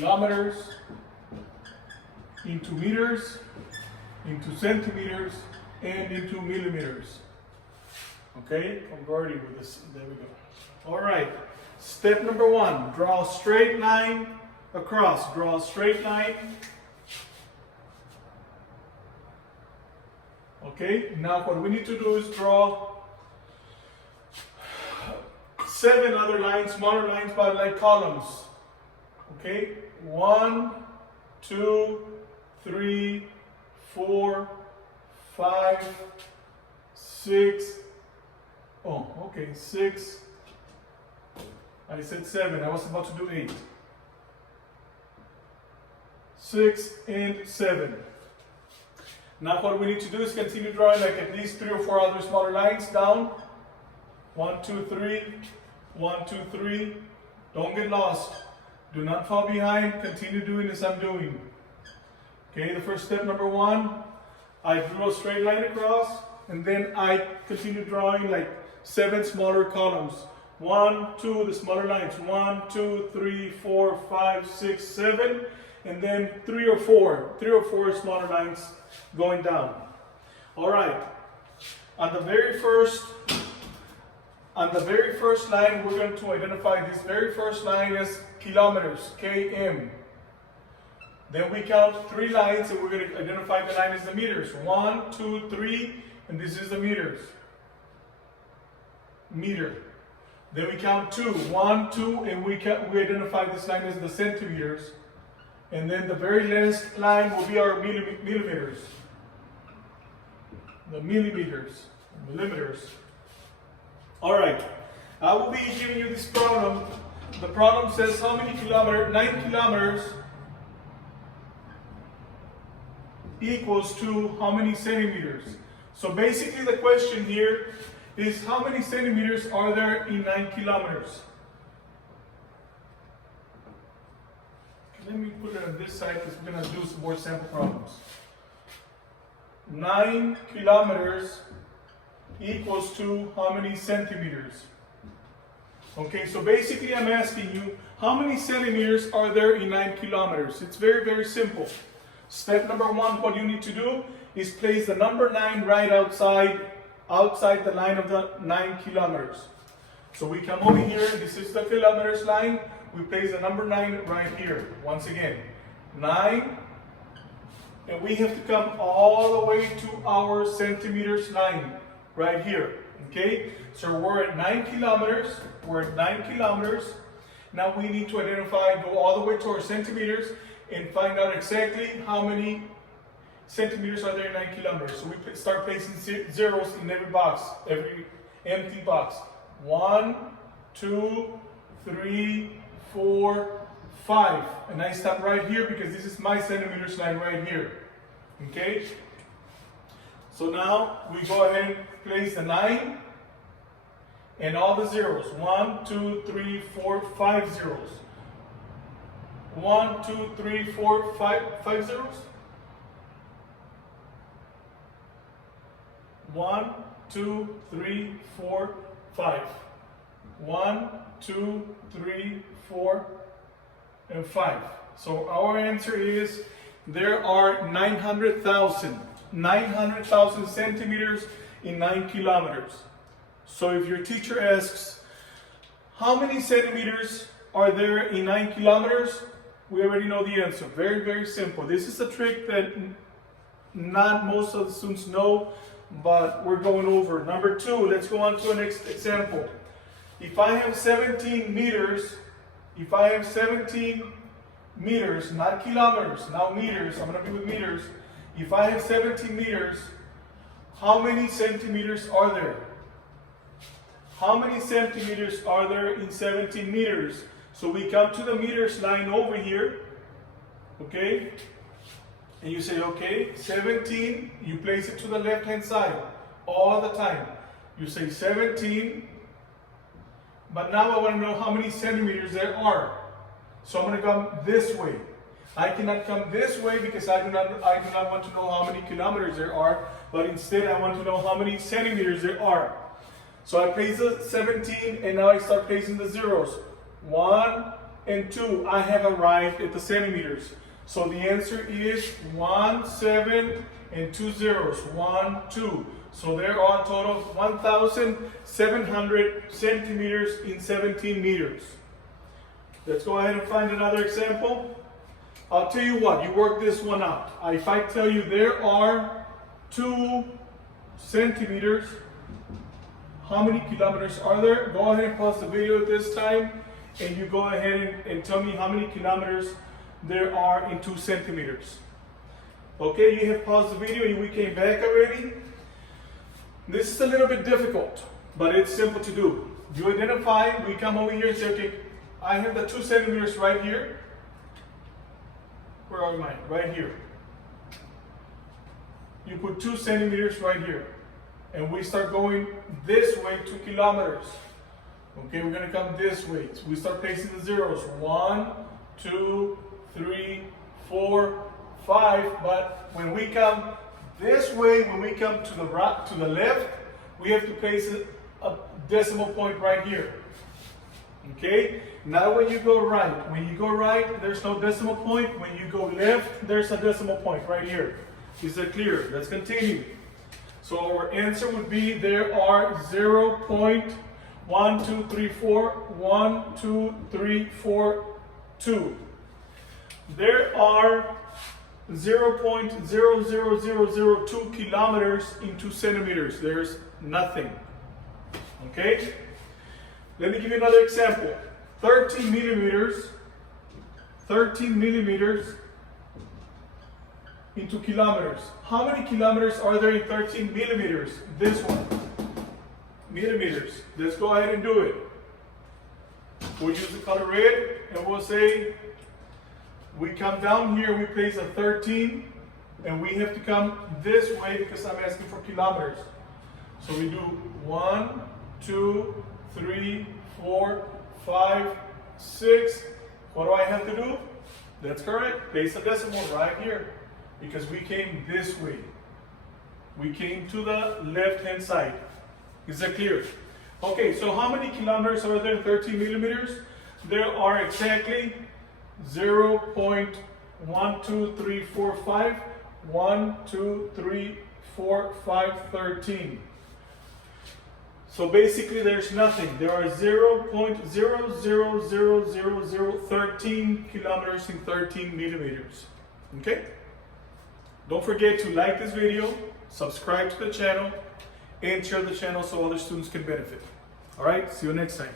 kilometers, into meters, into centimeters, and into millimeters. Okay, converting with this, there we go. All right, step number 1, draw a straight line across. Draw a straight line. Okay, now what we need to do is draw 7 other lines, smaller lines, but like columns. Okay, 1, 2, 3, 4, 5, 6. Oh, okay, 6. I said 7. I was about to do 8. 6 and 7. Now what we need to do is continue drawing like at least 3 or 4 other smaller lines down. 1, 2, 3. 1, 2, 3. Don't get lost. Do not fall behind. Continue doing as I'm doing. Okay, the first step, number 1, I drew a straight line across, and then I continue drawing like 7 smaller columns. 1, 2, the smaller lines. 1, 2, 3, 4, 5, 6, 7, and then 3 or 4 smaller lines going down. All right. On the very first line, we're going to identify this very first line as kilometers, km. Then we count 3 lines, and we're going to identify the line as the meters. 1, 2, 3, and this is the meters. Meter. Then we count 2, 1, 2, and we identify this line as the centimeters. And then the very last line will be our millimeters. The millimeters, millimeters. All right, I will be giving you this problem. The problem says how many kilometers, 9 kilometers equals to how many centimeters. So basically the question here is how many centimeters are there in 9 kilometers? Let me put it on this side because we're going to do some more sample problems. 9 kilometers equals to how many centimeters? Okay, so basically I'm asking you, how many centimeters are there in 9 kilometers? It's very, very simple. Step number 1, what you need to do is place the number 9 right outside the line of the 9 kilometers. So we come over here, this is the kilometers line. We place the number 9 right here. Once again, 9, and we have to come all the way to our centimeters line right here. Okay, so we're at 9 kilometers. We're at 9 kilometers. Now we need to identify, go all the way to our centimeters and find out exactly how many centimeters are there in 9 kilometers. So we start placing zeros in every box, every empty box. 1, 2, 3, 4, 5. And I stop right here because this is my centimeters line right here. Okay? So now we go ahead and place the 9 and all the zeros. 1, 2, 3, 4, 5 zeros. 1, 2, 3, 4, 5 zeros. 1, 2, 3, 4, 5. 1, 2, 3, 4, and 5. So our answer is there are 900,000 centimeters in 9 kilometers. So if your teacher asks, how many centimeters are there in 9 kilometers? We already know the answer. Very, very simple. This is a trick that not most of the students know, but we're going over. Number 2, let's go on to the next example. If I have 17 meters, not kilometers, now meters, I'm going to be with meters. If I have 17 meters, how many centimeters are there? How many centimeters are there in 17 meters? So we come to the meters line over here, okay? And you say, okay, 17, you place it to the left-hand side all the time. You say 17, but now I want to know how many centimeters there are. So I'm going to come this way. I cannot come this way because I do not want to know how many kilometers there are, but instead I want to know how many centimeters there are. So I place the 17 and now I start placing the zeros. 1, and 2, I have arrived at the centimeters. So the answer is 1, 7, and 2 zeros. 1, 2. So there are a total of 1,700 centimeters in 17 meters. Let's go ahead and find another example. I'll tell you what, you work this one out. If I tell you there are 2 centimeters, how many kilometers are there? Go ahead and pause the video at this time, and you go ahead and tell me how many kilometers there are in 2 centimeters. Okay, you have paused the video and we came back already. This is a little bit difficult, but it's simple to do. You identify, we come over here and say, okay, I have the 2 centimeters right here. Where are mine? Right here. You put 2 centimeters right here. And we start going this way 2 kilometers. Okay, we're going to come this way. So we start placing the zeros. 1, 2, 3, 4, 5. But when we come this way, when we come to the right, to the left, we have to place a decimal point right here. Okay? Now when you go right, there's no decimal point. When you go left, there's a decimal point right here. Is that clear? Let's continue. So our answer would be there are 0.123412342. There are 0.00002 kilometers in 2 centimeters. There's nothing. Okay? Let me give you another example. 13 millimeters into kilometers. How many kilometers are there in 13 millimeters? This one. Millimeters. Let's go ahead and do it. We'll use the color red and we'll say we come down here, we place a 13, and we have to come this way because I'm asking for kilometers. So we do 1, 2, 3, 4, 5, 6. What do I have to do? That's correct. Place a decimal right here because we came this way. We came to the left-hand side. Is that clear? Okay, so how many kilometers are there in 13 millimeters? There are exactly 0.12345, 1, 2, 3, 4, 5, 13. So basically there's nothing. There are 0.0000013 kilometers in 13 millimeters. Okay? Don't forget to like this video, subscribe to the channel, and share the channel so other students can benefit. Alright, see you next time.